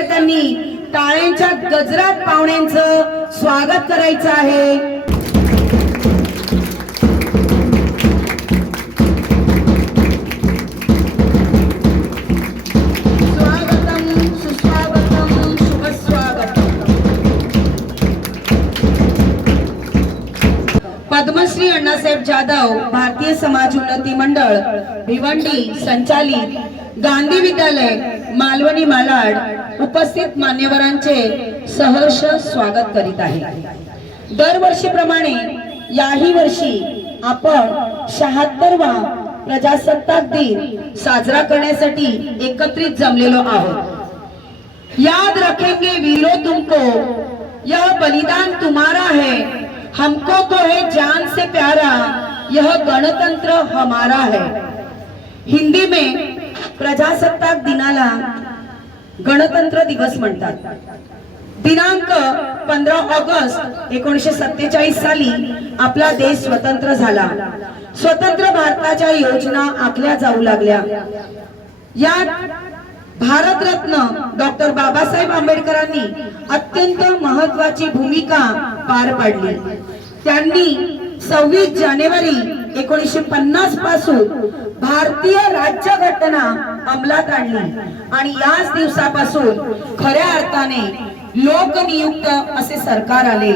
टाळ्यांच्या गजरात पाहुण्यांचं स्वागत करायचं आहे. पद्मश्री अण्णासाहेब जाधव भारतीय समाज उन्नती मंडळ भिवंडी संचालित गांधी विद्यालय मालवणी मालाड उपस्थित मान्यवरांचे सहर्ष स्वागत करीत आहे. दरवर्षीप्रमाणे याही वर्षी आपण शहात्तरवा प्रजासत्ताक दिन साजरा करण्यासाठी एकत्रित जमलेलो आहोत. याद रखेंगे वीरो तुमको यह बलिदान तुम्हारा है हमको तो है जान से प्यारा यह गणतंत्र हमारा है. हिंदी में प्रजासत्ताक दिनाला गणतंत्र दिवस म्हणतात. दिनांक पंधरा ऑगस्ट एकोणीसशे सत्तेचाळीस साली आपला देश स्वतंत्र झाला. स्वतंत्र भारताच्या योजना आखल्या जाऊ लागल्या. या भारतरत्न डॉक्टर बाबासाहेब आंबेडकरांनी अत्यंत महत्वाची भूमिका पार पाडली. त्यांनी सव्वीस जानेवारी एकोणीसशे पन्नासपासून भारतीय राज्यघटना अंमलात आणली. आणि याच दिवसापासून खऱ्या अर्थाने लोकनियुक्त असे सरकार आले.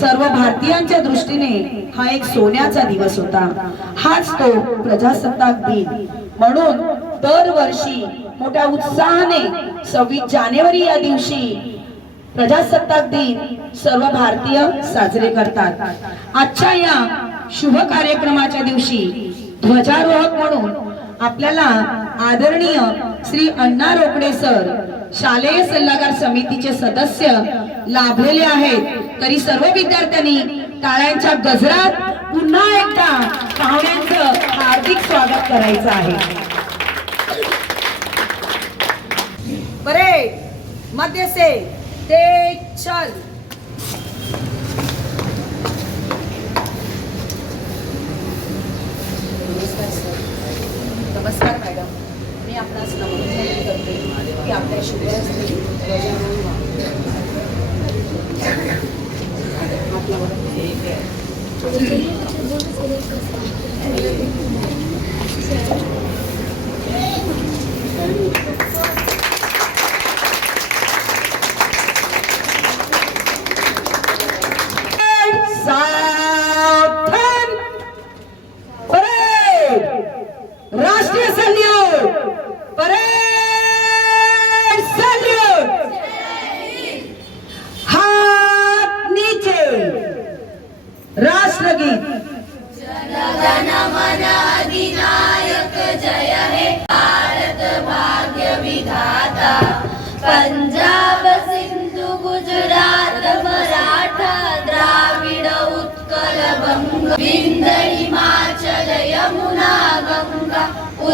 सर्व भारतीयांच्या दृष्टीने हा एक सोन्याचा दिवस होता. हाच तो प्रजासत्ताक दिन. म्हणून दरवर्षी मोठ्या उत्साहाने सव्वीस जानेवारी या दिवशी प्रजासत्ताक दिन सर्व भारतीय साजरे करतात. आजच्या या शुभ कार्यक्रमाच्या दिवशी ध्वजारोहक म्हणून आपल्याला आदरणीय श्री अण्णा रोकडे सर शालेय सल्लागार समितीचे सदस्य लाभलेले आहेत. तरी सर्व विद्यार्थ्यांनी टाळ्यांच्या गजरात पुन्हा एकदा पाहुण्यांचं हार्दिक स्वागत करायचं आहे. बरे मध्य से तेज चल. नमस्कार मॅडम. मी आपणास नमस्कार करते. की आपल्या शुभ हस्ते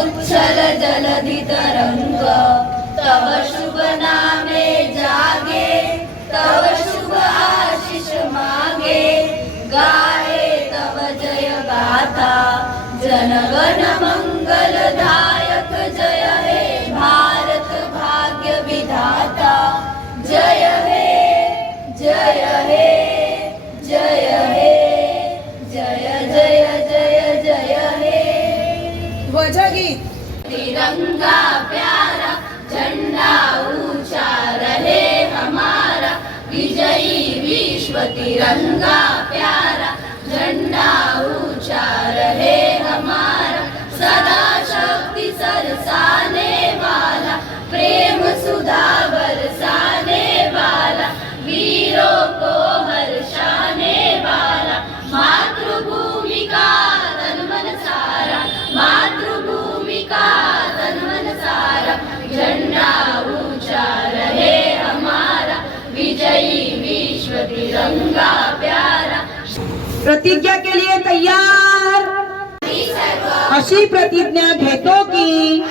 उच्छल जलधि तरंग तव शुभ नामे जागे तव शुभ आशिष मागे। गाये तव जय गाथा जनगण मंगलदायक तिरंगा प्यारा झंडा ऊंचा रहे हमारा विजयी विश्व तिरंगा प्यारा झंडा ऊंचा रहे हमारा सदा शक्ति सरसाने वाला प्रेम सुधा बरसाने वाला वीरों को प्यारा. प्रतिज्ञा के लिए तैयार। अशी प्रतिज्ञा घेतो की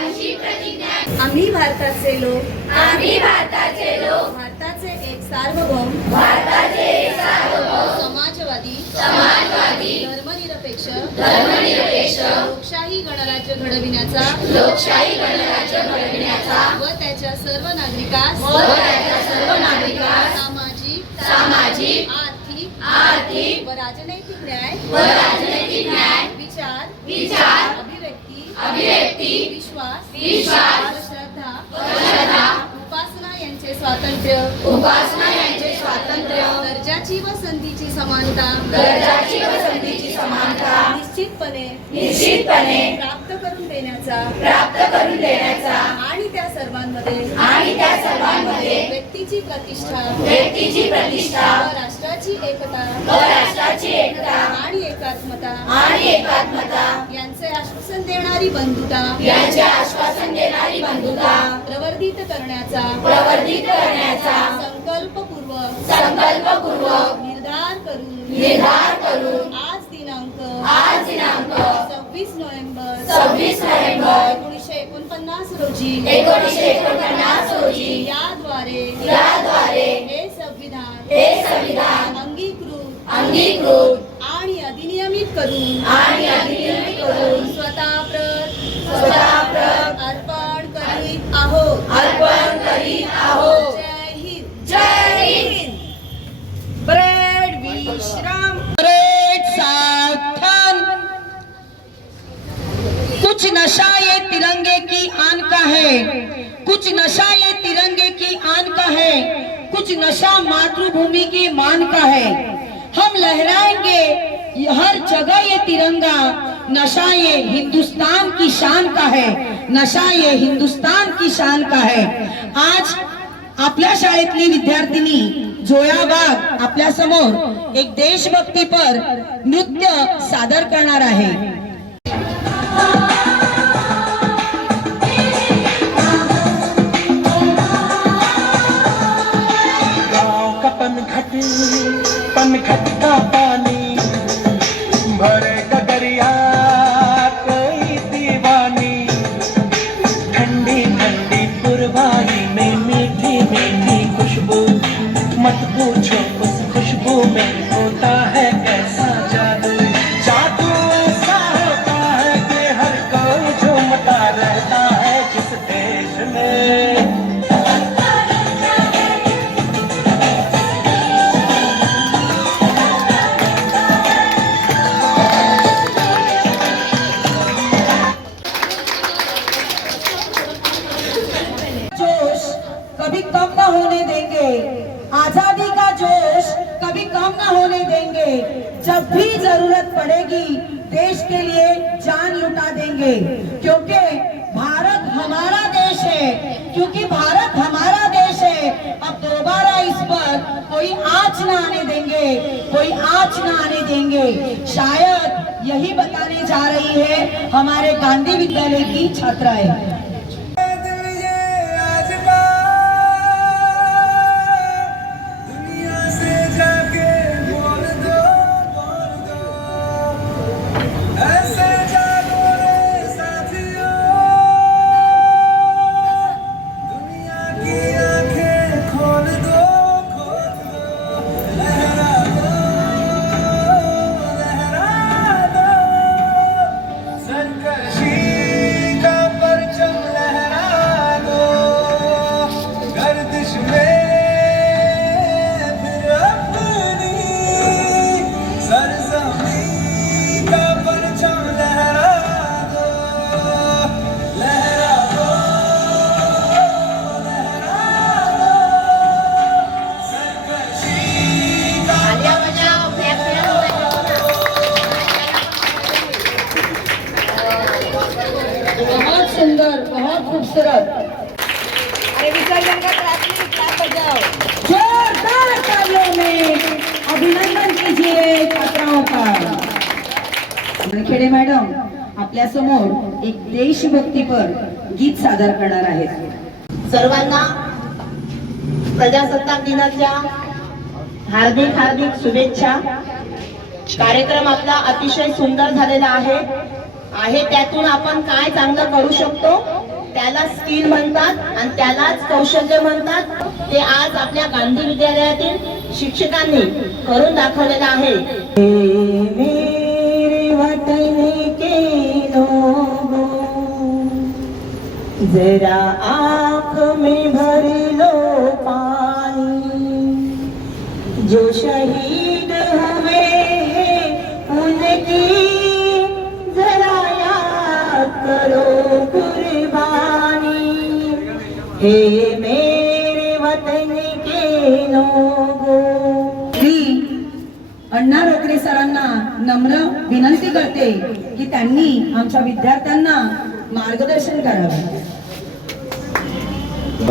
आम्ही भारताचे लोक. आम्ही भारताचे लोक. भारताचे एक सार्वभौम. भारताचे सार्वभौम. समाजवादी. समाजवादी. धर्मनिरपेक्ष. धर्मनिरपेक्ष. लोकशाही लोकशाही गणराज्य घडविण्याचा. लोकशाही गणराज्य घडविण्याचा. व त्याच्या सर्व नागरिकास. व त्याच्या सर्व नागरिकास. सामाजिक आर्थिक आर्थिक व राजनैतिक न्याय व राजनैतिक न्याय विचार विचार अभिव्यक्ती अभिव्यक्ती विश्वास विश्वास व श्रद्धा व श्रद्धा उपासना यांचे स्वातंत्र्य उपासना यांचे स्वातंत्र्य दर्जाची व संधीची समानता दर्जाची व संधीची समानता निश्चितपणे निश्चितपणे प्राप्त करून देण्याचा प्राप्त करून देण्याचा सर्वांमध्ये आणि त्या सर्वांमध्ये व्यक्तीची प्रतिष्ठा व्यक्तीची प्रतिष्ठा व राष्ट्राची एकता व राष्ट्राची एकता आणि एकात्मता आणि एकात्मता यांचे आश्वासन देणारी बंधुता यांचे आश्वासन देणारी बंधुता प्रवर्धित करण्याचा प्रवर्धित करण्याचा संकल्पपूर्वक संकल्पपूर्वक निर्धार करून निर्धार करून आज दिनांक आज दिनांक सव्वीस नोव्हेंबर सव्वीस नोव्हेंबर एकोणपन्नास रोजी एकोणीसशे एकोणपन्नास रोजी याद्वारे याद्वारे हे संविधान हे संविधान अंगीकृत अंगीकृत आणि अधिनियमित करून आणि अधिनियमित करून स्वतः प्रत स्वतः प्रत अर्पण करीत आहोत. अर्पण करीत आहोत. नशा मातृभूमि की मान का है। हम लहराएँगे, हर जगह ये तिरंगा, नशा ये हिंदुस्तान की शान का है, नशा ये हिंदुस्तान की शान का है। आज आपल्या शाळेतली विद्यार्थिनी जोया बाग आपल्या समोर एक देशभक्तीपर नृत्य सादर करणार आहे. पनघट का कभी कम न होने देंगे। आज़ादी का जोश कभी कम न होने देंगे। जब भी ज़रूरत पड़ेगी, देश के लिए जान लुटा देंगे। क्योंकि भारत हमारा देश है, क्योंकि भारत हमारा देश है। अब दोबारा इस पर कोई आँच न आने देंगे, कोई आँच न आने देंगे। शायद यही बताने जा रही है, हमारे गांधी विद्यालय की छात्राएँ। अभिनंदन कीजिए छात्राओं का खेडे मॅडम आपल्यासमोर एक देशभक्तीपर गीत सादर करणार आहेत सर्वांना प्रजासत्ताक दिनाच्या हार्दिक हार्दिक शुभेच्छा. कार्यक्रम आपला अतिशय सुंदर झालेला आहे. आहे त्यातून आपण काय चांगलं करू शकतो? त्याला स्किल म्हणतात आणि त्यालाच कौशल्य म्हणतात. ते आज आपल्या गांधी विद्यालयातील शिक्षकांनी करून दाखवलेलं आहे. जरा आँख में भर लो पानी जो शहीद हुए हैं उनकी हे मेरे वतन के लोगों। मी अण्णा रोकडे सरांना नम्र विनंती करते की त्यांनी आमच्या विद्यार्थ्यांना मार्गदर्शन करावे.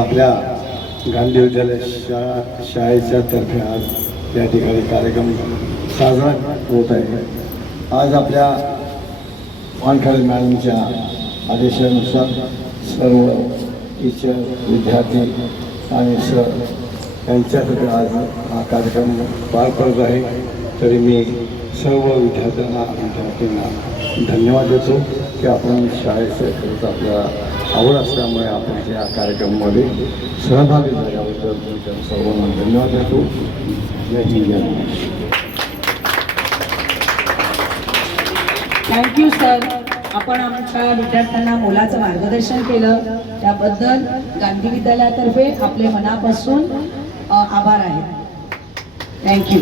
आपल्या गांधी विद्यालय शाळा शाळेच्या तर्फे आज या ठिकाणी कार्यक्रम साजरा होत आहे. आज आपल्या वानखडे मॅडमच्या आदेशानुसार सर्व टीचर विद्यार्थी आणि सर यांच्यासाठी आज हा कार्यक्रम पार पडत आहे. तरी मी सर्व विद्यार्थ्यांना विद्यार्थ्यांना धन्यवाद देतो की आपण शाळेचं खरंच आपल्याला आवड असल्यामुळे आपण या कार्यक्रमामध्ये सहभागी झाल्याबद्दल मी सर्वांना धन्यवाद देतो. Jai Hind Jai Maharashtra. Thank you sir आपण आमच्या विद्यार्थ्यांना मोलाचं मार्गदर्शन केलं. त्याबद्दल गांधी विद्यालयातर्फे आपले मनापासून आभार आहेत थँक्यू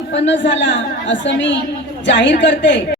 उत्पन्न झाला असं मी जाहीर करते.